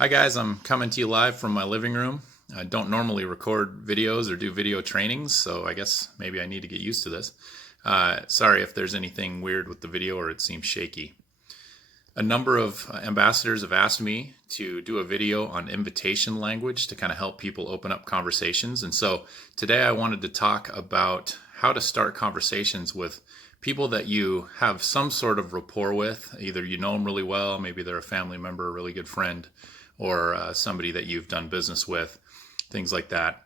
Hi guys, I'm coming to you live from my living room. I don't normally record videos or do video trainings, so I guess maybe I need to get used to this. Sorry if there's anything weird with the video or it seems shaky. A number of ambassadors have asked me to do a video on invitation language to kind of help people open up conversations. And so today I wanted to talk about how to start conversations with people that you have some sort of rapport with. Either you know them really well, maybe they're a family member, a really good friend, or somebody that you've done business with, things like that.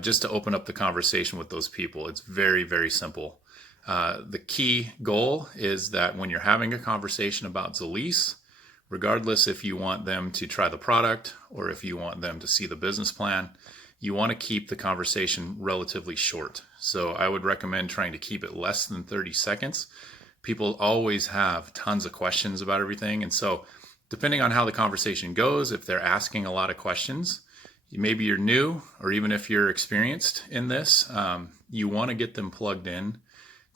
Just to open up the conversation with those people. It's very, very simple. The key goal is that when you're having a conversation about Zilis, regardless if you want them to try the product or if you want them to see the business plan, you want to keep the conversation relatively short. So I would recommend trying to keep it less than 30 seconds. People always have tons of questions about everything. And so depending on how the conversation goes, if they're asking a lot of questions, maybe you're new, or even if you're experienced in this, you want to get them plugged in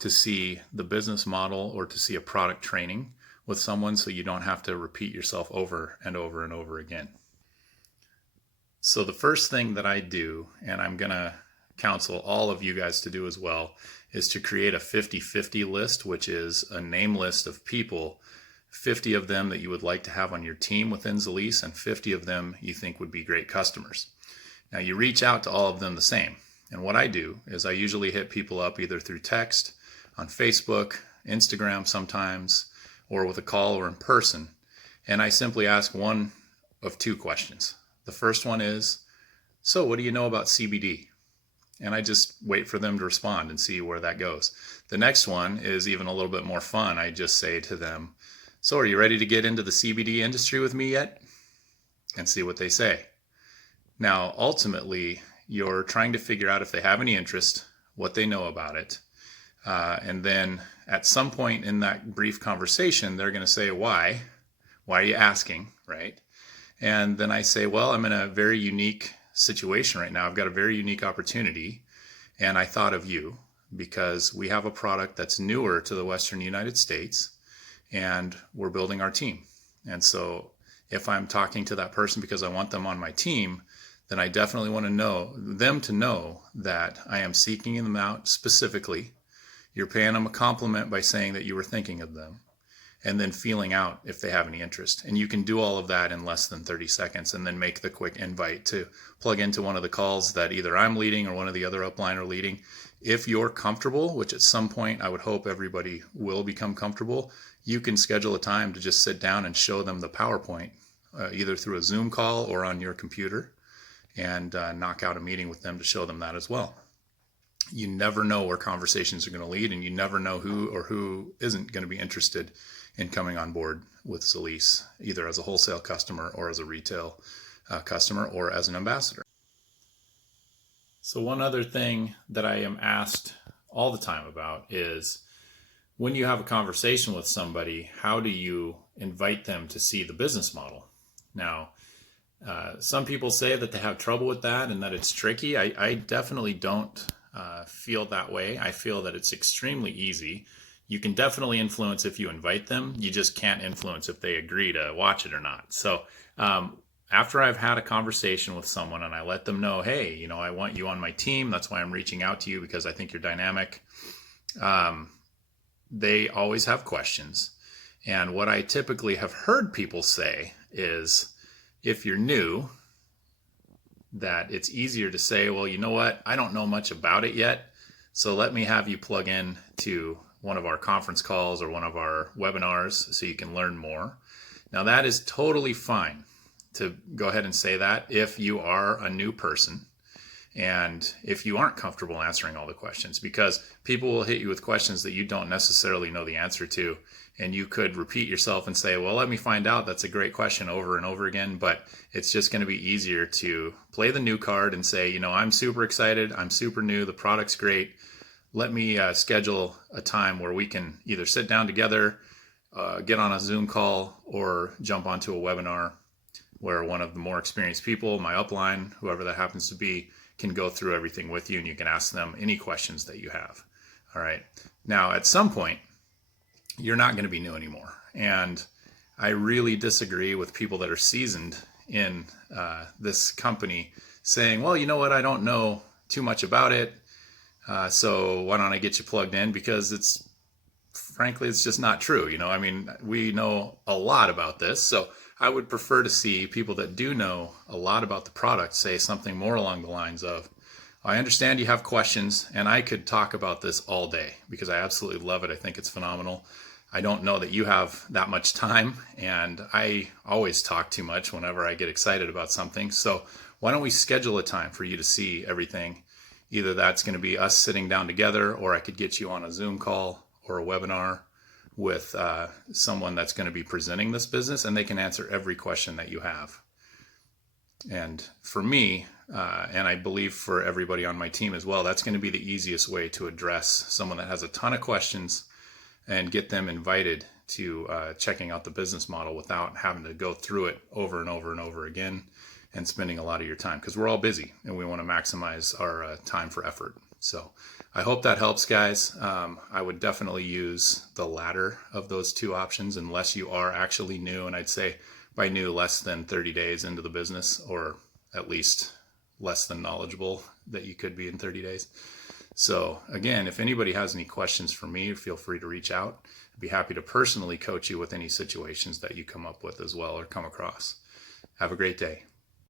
to see the business model or to see a product training with someone so you don't have to repeat yourself over and over and over again. So the first thing that I do, and I'm going to counsel all of you guys to do as well, is to create a 50-50 list, which is a name list of people, 50 of them that you would like to have on your team within Zilis, and 50 of them you think would be great customers. Now you reach out to all of them the same. And what I do is I usually hit people up either through text, on Facebook, Instagram sometimes, or with a call or in person. And I simply ask one of two questions. The first one is, so what do you know about CBD? And I just wait for them to respond and see where that goes. The next one is even a little bit more fun. I just say to them, so are you ready to get into the CBD industry with me yet? And see what they say. Now, ultimately, you're trying to figure out if they have any interest, what they know about it. And then at some point in that brief conversation, they're going to say, why? Why are you asking, right? And then I say, well, I'm in a very unique situation right now. I've got a very unique opportunity. And I thought of you because we have a product that's newer to the Western United States and we're building our team. And so if I'm talking to that person because I want them on my team, then I definitely want to know them to know that I am seeking them out specifically. You're paying them a compliment by saying that you were thinking of them and then feeling out if they have any interest. And you can do all of that in less than 30 seconds and then make the quick invite to plug into one of the calls that either I'm leading or one of the other upline are leading. If you're comfortable, which at some point I would hope everybody will become comfortable, you can schedule a time to just sit down and show them the PowerPoint, either through a Zoom call or on your computer, and knock out a meeting with them to show them that as well. You never know where conversations are going to lead, and you never know who or who isn't going to be interested in coming on board with Zilis, either as a wholesale customer or as a retail customer or as an ambassador. So one other thing that I am asked all the time about is when you have a conversation with somebody, how do you invite them to see the business model? Now, some people say that they have trouble with that and that it's tricky. I definitely don't feel that way. I feel that it's extremely easy. You can definitely influence if you invite them. You just can't influence if they agree to watch it or not. So after I've had a conversation with someone and I let them know, hey, I want you on my team. That's why I'm reaching out to you because I think you're dynamic. They always have questions. And what I typically have heard people say is, if you're new, that it's easier to say, well, you know what? I don't know much about it yet. So let me have you plug in to one of our conference calls or one of our webinars so you can learn more. Now that is totally fine to go ahead and say that if you are a new person and if you aren't comfortable answering all the questions, because people will hit you with questions that you don't necessarily know the answer to. And you could repeat yourself and say, well, let me find out. That's a great question over and over again. But it's just going to be easier to play the new card and say, I'm super excited. I'm super new. The product's great. Let me schedule a time where we can either sit down together, get on a Zoom call, or jump onto a webinar where one of the more experienced people, my upline, whoever that happens to be, can go through everything with you and you can ask them any questions that you have. All right. Now, at some point, you're not going to be new anymore. And I really disagree with people that are seasoned in this company saying, well, you know what, I don't know too much about it, so why don't I get you plugged in? Because frankly, it's just not true. I mean, we know a lot about this, so I would prefer to see people that do know a lot about the product say something more along the lines of, I understand you have questions, and I could talk about this all day because I absolutely love it. I think it's phenomenal. I don't know that you have that much time, and I always talk too much whenever I get excited about something. So why don't we schedule a time for you to see everything? Either that's going to be us sitting down together, or I could get you on a Zoom call or a webinar with someone that's going to be presenting this business, and they can answer every question that you have. And for me, and I believe for everybody on my team as well, that's going to be the easiest way to address someone that has a ton of questions and get them invited to checking out the business model without having to go through it over and over and over again and spending a lot of your time, because we're all busy and we want to maximize our time for effort. So I hope that helps, guys. I would definitely use the latter of those two options unless you are actually new. And I'd say by new, less than 30 days into the business, or at least less than knowledgeable that you could be in 30 days. So again, if anybody has any questions for me, feel free to reach out. I'd be happy to personally coach you with any situations that you come up with as well or come across. Have a great day.